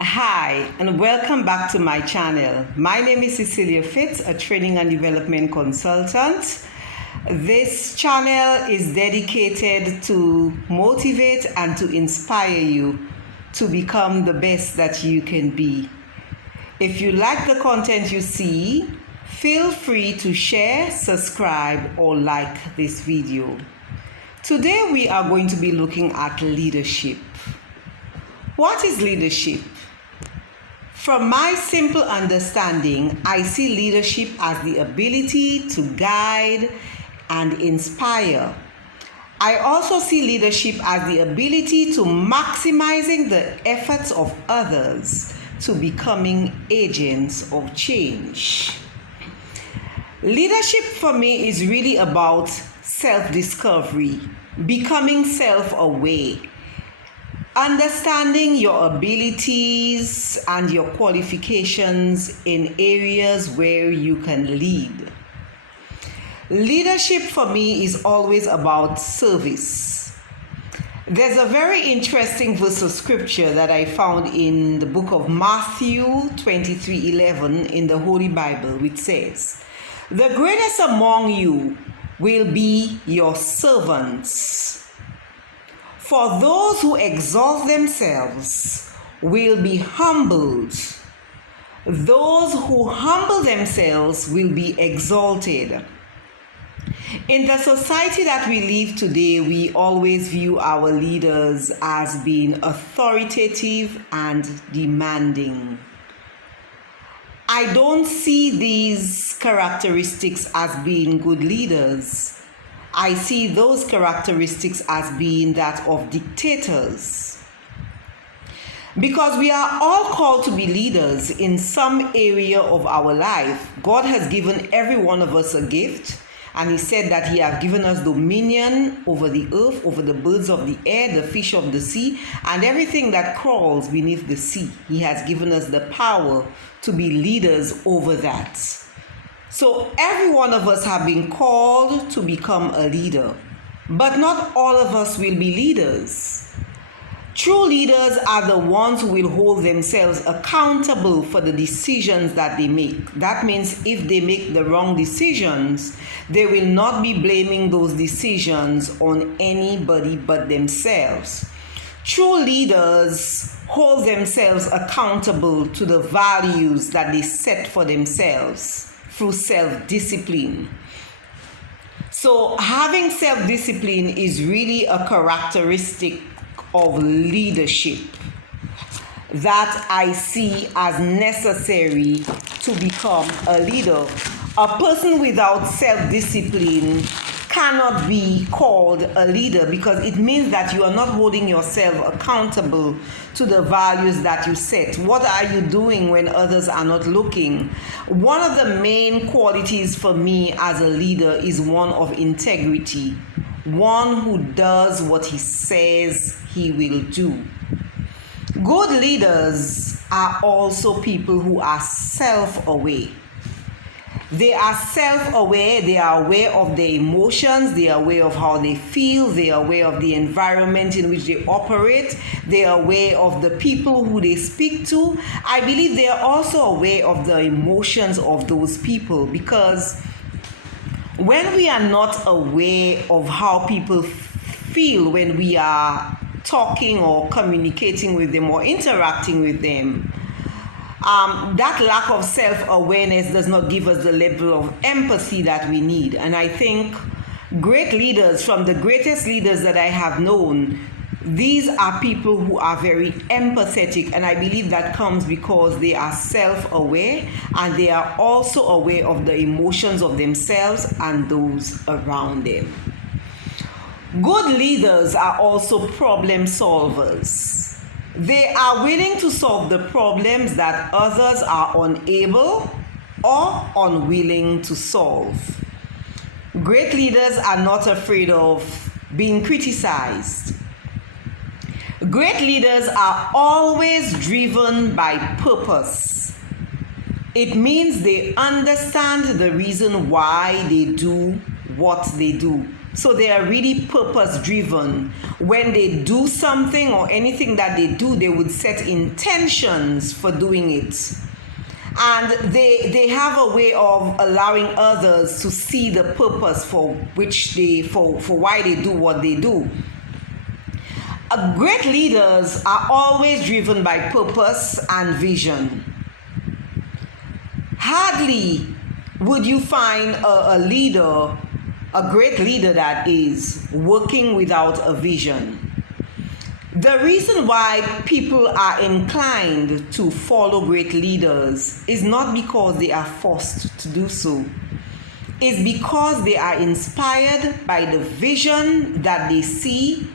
Hi, and welcome back to my channel. My name is Cecilia Fitz, a training and development consultant. This channel is dedicated to motivate and to inspire you to become the best that you can be. If you like the content you see, feel free to share, subscribe, or like this video. Today we are going to be looking at leadership. What is leadership? From my simple understanding, I see leadership as the ability to guide and inspire. I also see leadership as the ability to maximizing the efforts of others to becoming agents of change. Leadership for me is really about self-discovery, becoming self-aware, understanding your abilities and your qualifications in areas where you can lead. Leadership for me is always about service. There's a very interesting verse of scripture that I found in the book of Matthew 23:11 in the Holy Bible, which says, "The greatest among you will be your servants. For those who exalt themselves will be humbled. Those who humble themselves will be exalted." In the society that we live today, we always view our leaders as being authoritative and demanding. I don't see these characteristics as being good leaders. I see those characteristics as being that of dictators. Because we are all called to be leaders in some area of our life. God has given every one of us a gift, and He said that He has given us dominion over the earth, over the birds of the air, the fish of the sea, and everything that crawls beneath the sea. He has given us the power to be leaders over that. So every one of us have been called to become a leader, but not all of us will be leaders. True leaders are the ones who will hold themselves accountable for the decisions that they make. That means if they make the wrong decisions, they will not be blaming those decisions on anybody but themselves. True leaders hold themselves accountable to the values that they set for themselves through self-discipline. So having self-discipline is really a characteristic of leadership that I see as necessary to become a leader. A person without self-discipline cannot be called a leader, because it means that you are not holding yourself accountable to the values that you set. What are you doing when others are not looking? One of the main qualities for me as a leader is one of integrity, one who does what he says he will do. Good leaders are also people who are self-aware. They are self-aware, they are aware of their emotions, they are aware of how they feel, they are aware of the environment in which they operate, they are aware of the people who they speak to. I believe they are also aware of the emotions of those people, because when we are not aware of how people feel when we are talking or communicating with them or interacting with them, that lack of self-awareness does not give us the level of empathy that we need. And I think great leaders, from the greatest leaders that I have known, these are people who are very empathetic, and I believe that comes because they are self-aware and they are also aware of the emotions of themselves and those around them. Good leaders are also problem solvers. They are willing to solve the problems that others are unable or unwilling to solve. Great leaders are not afraid of being criticized. Great leaders are always driven by purpose. It means they understand the reason why they do what they do. So they are really purpose driven. When they do something or anything that they do, they would set intentions for doing it. And they have a way of allowing others to see the purpose for why they do what they do. Great leaders are always driven by purpose and vision. Hardly would you find a leader, a great leader that is, working without a vision. The reason why people are inclined to follow great leaders is not because they are forced to do so. It's because they are inspired by the vision that they see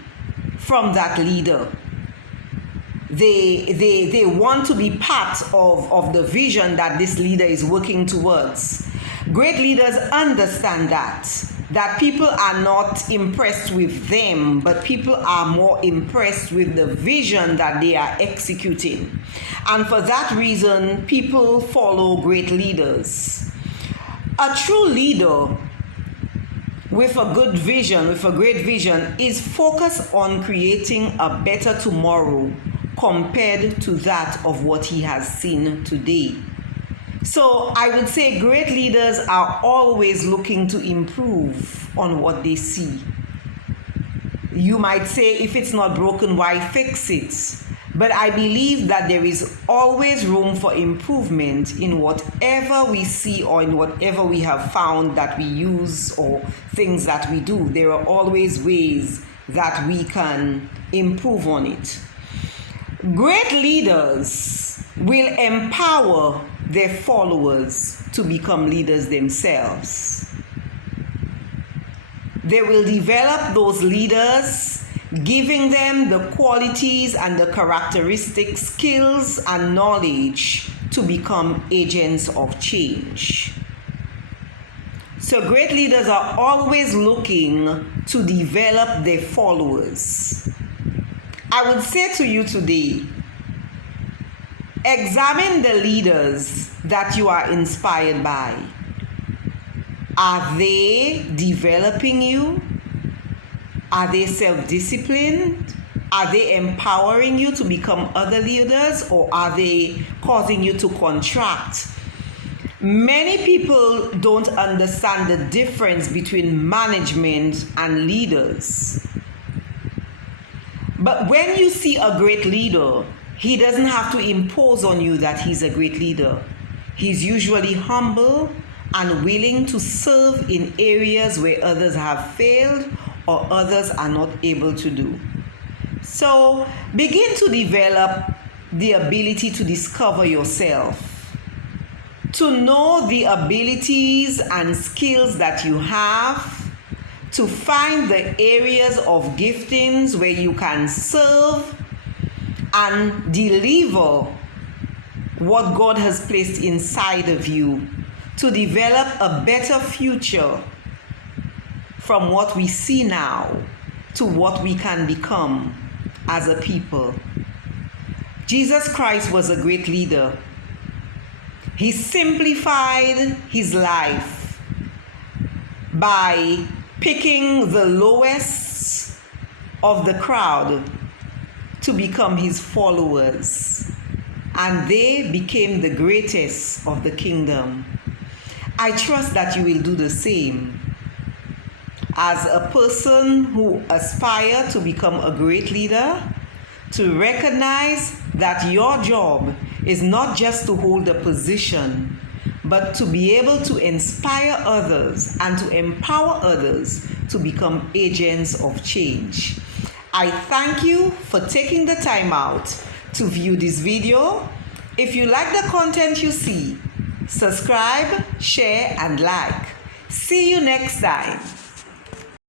from that leader. They want to be part of the vision that this leader is working towards. Great leaders understand that people are not impressed with them, but people are more impressed with the vision that they are executing. And for that reason, people follow great leaders. A true leader with a good vision, with a great vision, is focused on creating a better tomorrow compared to that of what he has seen today. So I would say great leaders are always looking to improve on what they see. You might say, if it's not broken, why fix it? But I believe that there is always room for improvement in whatever we see or in whatever we have found that we use or things that we do. There are always ways that we can improve on it. Great leaders will empower their followers to become leaders themselves. They will develop those leaders, giving them the qualities and the characteristics, skills, and knowledge to become agents of change. So great leaders are always looking to develop their followers. I would say to you today, examine the leaders that you are inspired by. Are they developing you? Are they self-disciplined? Are they empowering you to become other leaders, or are they causing you to contract? Many people don't understand the difference between management and leaders. But when you see a great leader, he doesn't have to impose on you that he's a great leader. He's usually humble and willing to serve in areas where others have failed or others are not able to do. So begin to develop the ability to discover yourself, to know the abilities and skills that you have, to find the areas of giftings where you can serve and deliver what God has placed inside of you, to develop a better future from what we see now to what we can become as a people. Jesus Christ was a great leader. He simplified his life by picking the lowest of the crowd to become his followers, and they became the greatest of the kingdom. I trust that you will do the same. As a person who aspires to become a great leader, to recognize that your job is not just to hold a position, but to be able to inspire others and to empower others to become agents of change. I thank you for taking the time out to view this video. If you like the content you see, subscribe, share, and like. See you next time.